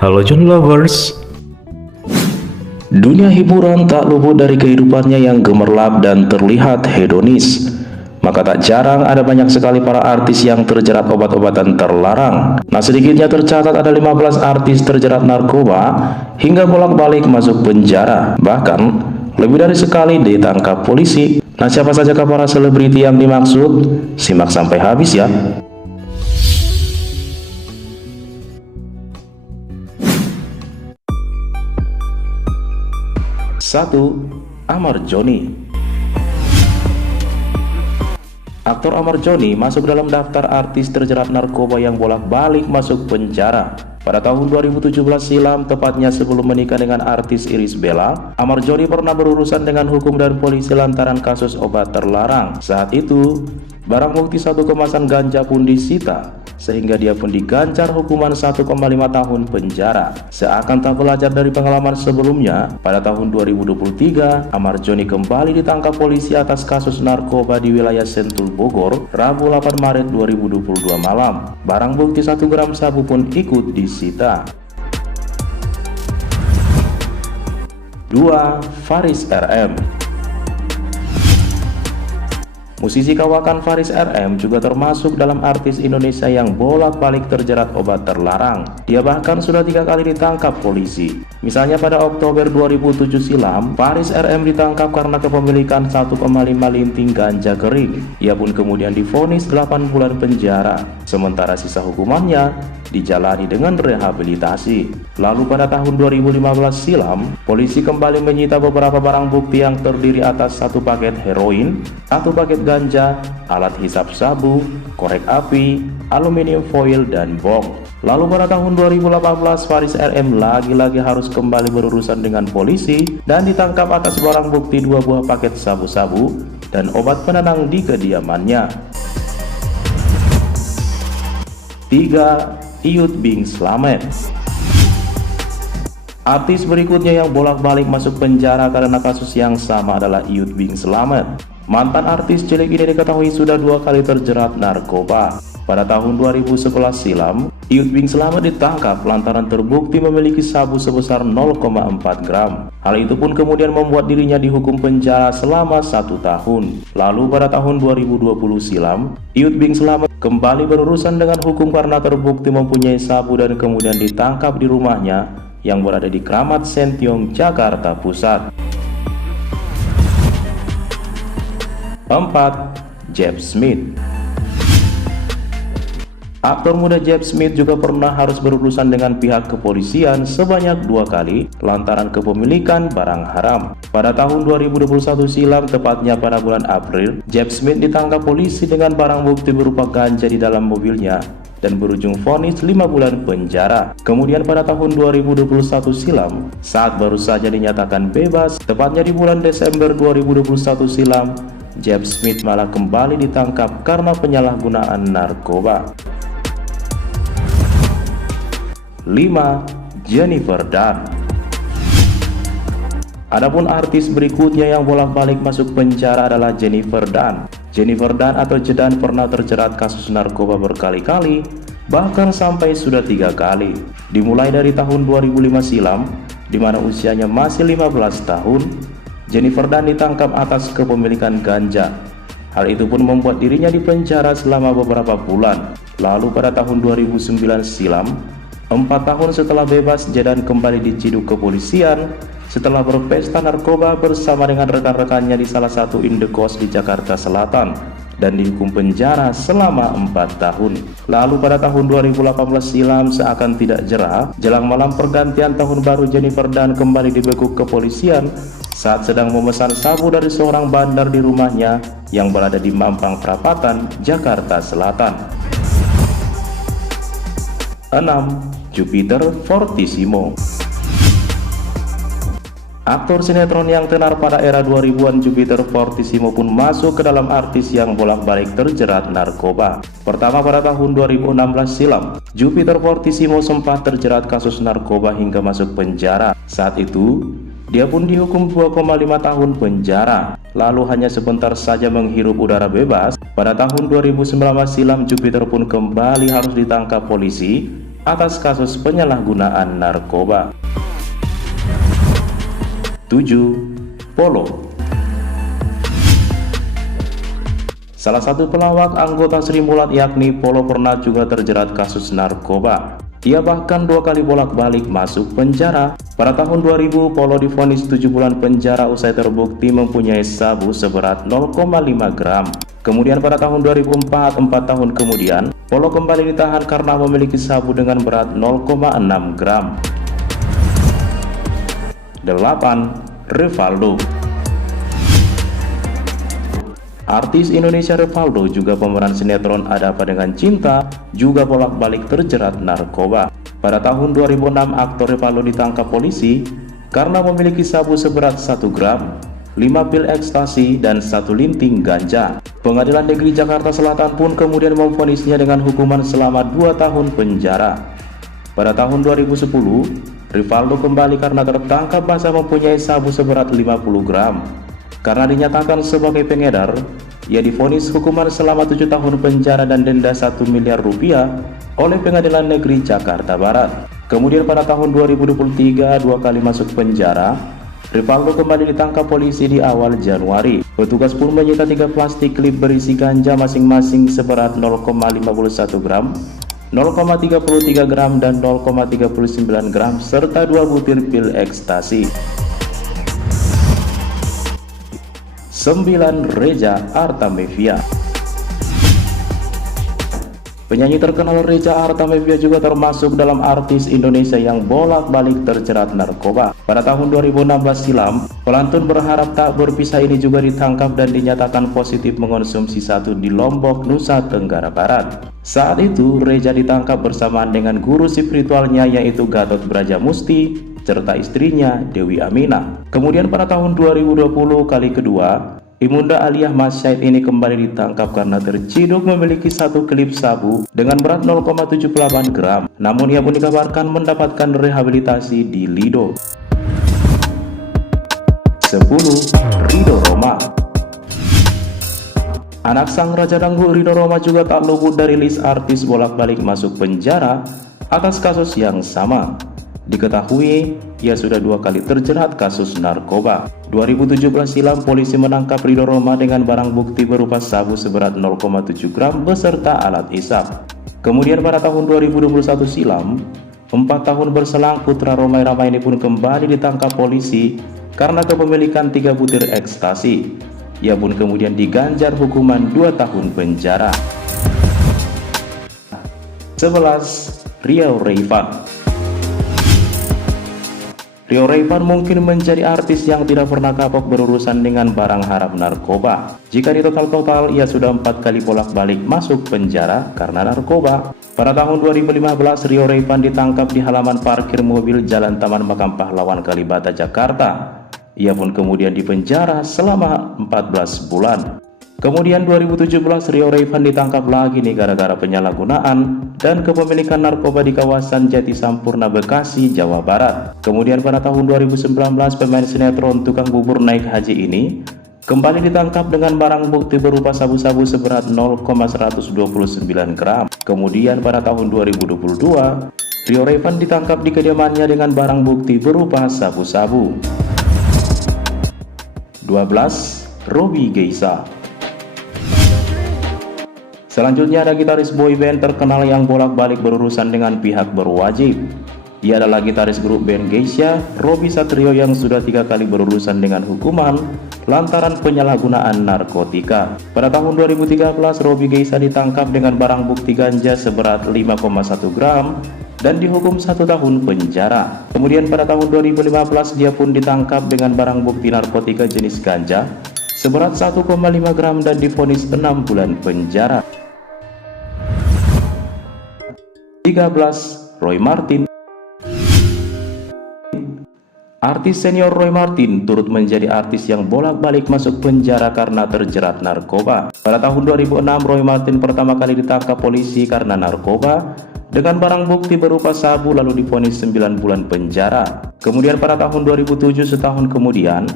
Halo John Lovers. Dunia hiburan tak luput dari kehidupannya yang gemerlap dan terlihat hedonis. Maka tak jarang ada banyak sekali para artis yang terjerat obat-obatan terlarang. Nah, sedikitnya tercatat ada 15 artis terjerat narkoba hingga bolak-balik masuk penjara. Bahkan lebih dari sekali ditangkap polisi. Nah, siapa saja para selebriti yang dimaksud? Simak sampai habis ya. 1. Ahmad Jhoni. Aktor Ahmad Jhoni masuk dalam daftar artis terjerat narkoba yang bolak-balik masuk penjara. Pada tahun 2017 silam, tepatnya sebelum menikah dengan artis Irish Bella, Ahmad Jhoni pernah berurusan dengan hukum dan polisi lantaran kasus obat terlarang. Saat itu, barang bukti satu kemasan ganja pun disita, sehingga dia pun diganjar hukuman 1,5 tahun penjara. Seakan tak belajar dari pengalaman sebelumnya, pada tahun 2023, Ahmad Jhoni kembali ditangkap polisi atas kasus narkoba di wilayah Sentul, Bogor, Rabu 8 Maret 2022 malam. Barang bukti 1 gram sabu pun ikut disita. 2. Faris RM. Musisi kawakan Faris RM juga termasuk dalam artis Indonesia yang bolak-balik terjerat obat terlarang. Dia bahkan sudah 3 kali ditangkap polisi. Misalnya pada Oktober 2007 silam, Faris RM ditangkap karena kepemilikan 1,5 linting ganja kering. Ia pun kemudian divonis 8 bulan penjara, sementara sisa hukumannya dijalani dengan rehabilitasi. Lalu pada tahun 2015 silam, polisi kembali menyita beberapa barang bukti yang terdiri atas 1 paket heroin, 1 paket ganja, alat hisap sabu, korek api, aluminium foil, dan bom. Lalu pada tahun 2018, Faris RM lagi-lagi harus kembali berurusan dengan polisi dan ditangkap atas barang bukti 2 buah paket sabu-sabu dan obat penenang di kediamannya. 3. Iyut Bing Slamet. Artis berikutnya yang bolak-balik masuk penjara karena kasus yang sama adalah Iyut Bing Slamet. Mantan artis cilik ini diketahui sudah 2 kali terjerat narkoba. Pada tahun 2011 silam, Iyut Bing Slamet ditangkap lantaran terbukti memiliki sabu sebesar 0,4 gram. Hal itu pun kemudian membuat dirinya dihukum penjara selama 1 tahun. Lalu pada tahun 2020 silam, Iyut Bing Slamet kembali berurusan dengan hukum karena terbukti mempunyai sabu dan kemudian ditangkap di rumahnya yang berada di Kramat Sentiong, Jakarta Pusat. 4. Jeb Smith. Aktor muda Jeb Smith juga pernah harus berurusan dengan pihak kepolisian sebanyak 2 kali lantaran kepemilikan barang haram. Pada tahun 2021 silam, tepatnya pada bulan April, Jeb Smith ditangkap polisi dengan barang bukti berupa ganja di dalam mobilnya dan berujung vonis 5 bulan penjara. Kemudian pada tahun 2021 silam, saat baru saja dinyatakan bebas, tepatnya di bulan Desember 2021 silam, Jeb Smith malah kembali ditangkap karena penyalahgunaan narkoba. 5. Jennifer Dunn. Adapun artis berikutnya yang bolak-balik masuk penjara adalah Jennifer Dunn. Jennifer Dunn atau Jedan pernah terjerat kasus narkoba berkali-kali, bahkan sampai sudah 3 kali. Dimulai dari tahun 2005 silam, di mana usianya masih 15 tahun, Jennifer Dunn ditangkap atas kepemilikan ganja. Hal itu pun membuat dirinya dipenjara selama beberapa bulan. Lalu pada tahun 2009 silam, 4 tahun setelah bebas, Jedan kembali diciduk kepolisian setelah berpesta narkoba bersama dengan rekan-rekannya di salah satu indekos di Jakarta Selatan dan dihukum penjara selama 4 tahun. Lalu pada tahun 2018 silam, seakan tidak jerah, jelang malam pergantian tahun baru, Jennifer Dunn kembali dibekuk kepolisian saat sedang memesan sabu dari seorang bandar di rumahnya yang berada di Mampang Perapatan, Jakarta Selatan. 6. Jupiter Fortissimo. Aktor sinetron yang tenar pada era 2000-an, Jupiter Fortissimo pun masuk ke dalam artis yang bolak-balik terjerat narkoba. Pertama pada tahun 2016 silam, Jupiter Fortissimo sempat terjerat kasus narkoba hingga masuk penjara. Saat itu, dia pun dihukum 2,5 tahun penjara. Lalu hanya sebentar saja menghirup udara bebas, pada tahun 2019 silam Jupiter pun kembali harus ditangkap polisi atas kasus penyalahgunaan narkoba. 7. Polo. Salah satu pelawak anggota Sri Mulat yakni Polo pernah juga terjerat kasus narkoba. Ia bahkan 2 kali bolak-balik masuk penjara. Pada tahun 2000, Polo divonis 7 bulan penjara usai terbukti mempunyai sabu seberat 0,5 gram. Kemudian pada tahun 2004, 4 tahun kemudian, Polo kembali ditahan karena memiliki sabu dengan berat 0,6 gram. 8. Rivaldo. Artis Indonesia Rivaldo, juga pemeran sinetron Ada Apa Dengan Cinta, juga bolak-balik terjerat narkoba. Pada tahun 2006, aktor Rivaldo ditangkap polisi karena memiliki sabu seberat 1 gram, 5 pil ekstasi, dan 1 linting ganja. Pengadilan Negeri Jakarta Selatan pun kemudian memvonisnya dengan hukuman selama 2 tahun penjara. Pada tahun 2010, Rivaldo kembali karena tertangkap basah mempunyai sabu seberat 50 gram. Karena dinyatakan sebagai pengedar, ia divonis hukuman selama 7 tahun penjara dan denda 1 miliar rupiah oleh Pengadilan Negeri Jakarta Barat. Kemudian pada tahun 2023, 2 kali masuk penjara, Rivaldo kembali ditangkap polisi di awal Januari. Petugas pun menyita 3 plastik klip berisi ganja masing-masing seberat 0,51 gram, 0,33 gram, dan 0,39 gram, serta 2 butir pil ekstasi. 9. Reza Artamevia. Penyanyi terkenal Reza Artamevia juga termasuk dalam artis Indonesia yang bolak-balik terjerat narkoba. Pada tahun 2016 silam, pelantun berharap tak berpisah ini juga ditangkap dan dinyatakan positif mengonsumsi sabu di Lombok, Nusa Tenggara Barat. Saat itu, Reza ditangkap bersamaan dengan guru spiritualnya yaitu Gatot Brajamusti serta istrinya Dewi Aminah. Kemudian pada tahun 2020 kali kedua, Imunda Aliyah Mas Syahid ini kembali ditangkap karena terciduk memiliki 1 klip sabu dengan berat 0,78 gram. Namun ia pun dikabarkan mendapatkan rehabilitasi di Lido. 10. Ridho Roma. Anak sang Raja Dangdut Ridho Roma juga tak luput dari list artis bolak-balik masuk penjara atas kasus yang sama. Diketahui ia sudah 2 kali terjerat kasus narkoba. 2017 silam, polisi menangkap Ridho Roma dengan barang bukti berupa sabu seberat 0,7 gram beserta alat isap. Kemudian pada tahun 2021 silam, 4 tahun berselang, putra Romai Ramaini pun kembali ditangkap polisi karena kepemilikan 3 butir ekstasi. Ia pun kemudian diganjar hukuman 2 tahun penjara. 11. Rio Raivan. Rio Raivan mungkin menjadi artis yang tidak pernah kapok berurusan dengan barang haram narkoba. Jika di total-total, ia sudah 4 kali bolak-balik masuk penjara karena narkoba. Pada tahun 2015, Rio Raivan ditangkap di halaman parkir mobil Jalan Taman Makam Pahlawan Kalibata, Jakarta. Ia pun kemudian dipenjara selama 14 bulan. Kemudian 2017 Rio Raivan ditangkap lagi nih gara-gara penyalahgunaan dan kepemilikan narkoba di kawasan Jatisampurna, Bekasi, Jawa Barat. Kemudian pada tahun 2019 pemain sinetron Tukang Bubur Naik Haji ini kembali ditangkap dengan barang bukti berupa sabu-sabu seberat 0,129 gram. Kemudian pada tahun 2022 Rio Raivan ditangkap di kediamannya dengan barang bukti berupa sabu-sabu. 12. Robby Geisa. Selanjutnya ada gitaris boyband terkenal yang bolak-balik berurusan dengan pihak berwajib. Ia adalah gitaris grup band Geisha, Robby Satrio, yang sudah 3 kali berurusan dengan hukuman lantaran penyalahgunaan narkotika. Pada tahun 2013 Robby Geisa ditangkap dengan barang bukti ganja seberat 5,1 gram dan dihukum 1 tahun penjara. Kemudian pada tahun 2015 dia pun ditangkap dengan barang bukti narkotika jenis ganja seberat 1,5 gram dan divonis 6 bulan penjara. 13. Roy Marten. Artis senior Roy Marten turut menjadi artis yang bolak-balik masuk penjara karena terjerat narkoba. Pada tahun 2006 Roy Marten pertama kali ditangkap polisi karena narkoba dengan barang bukti berupa sabu lalu divonis 9 bulan penjara. Kemudian pada tahun 2007, setahun kemudian,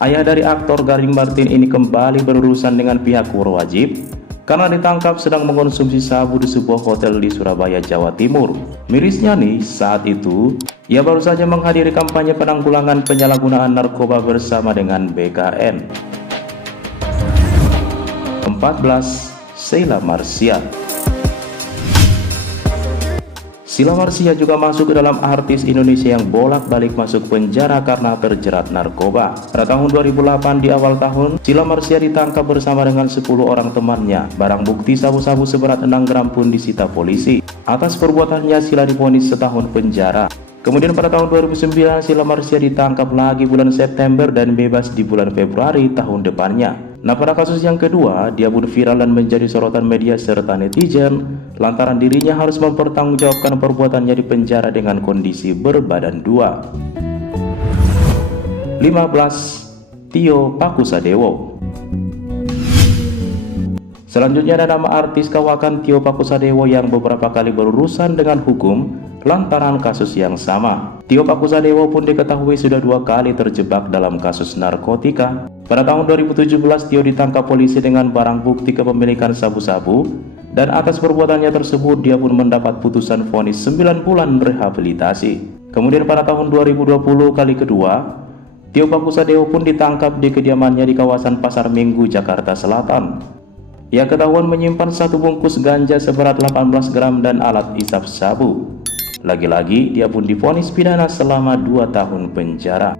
ayah dari aktor Gading Marten ini kembali berurusan dengan pihak berwajib karena ditangkap sedang mengonsumsi sabu di sebuah hotel di Surabaya, Jawa Timur. Mirisnya nih, saat itu ia baru saja menghadiri kampanye penanggulangan penyalahgunaan narkoba bersama dengan BKN. 14. Sheila Marcia. Sheila Marcia juga masuk ke dalam artis Indonesia yang bolak-balik masuk penjara karena terjerat narkoba. Pada tahun 2008 di awal tahun, Sheila Marcia ditangkap bersama dengan 10 orang temannya. Barang bukti sabu-sabu seberat 6 gram pun disita polisi. Atas perbuatannya Sheila divonis setahun penjara. Kemudian pada tahun 2009 Sheila Marcia ditangkap lagi bulan September dan bebas di bulan Februari tahun depannya. Nah, pada kasus yang kedua, dia pun viral dan menjadi sorotan media serta netizen lantaran dirinya harus mempertanggungjawabkan perbuatannya di penjara dengan kondisi berbadan dua. 15. Tio Pakusadewo. Selanjutnya ada nama artis kawakan Tio Pakusadewo yang beberapa kali berurusan dengan hukum lantaran kasus yang sama. Tio Pakusadewo pun diketahui sudah 2 kali terjebak dalam kasus narkotika. Pada tahun 2017 Tio ditangkap polisi dengan barang bukti kepemilikan sabu-sabu, dan atas perbuatannya tersebut dia pun mendapat putusan vonis 9 bulan rehabilitasi. Kemudian pada tahun 2020 kali kedua, Tio Pakusadewo pun ditangkap di kediamannya di kawasan Pasar Minggu, Jakarta Selatan. Ia ketahuan menyimpan 1 bungkus ganja seberat 18 gram dan alat isap sabu. Lagi-lagi dia pun divonis pidana selama 2 tahun penjara.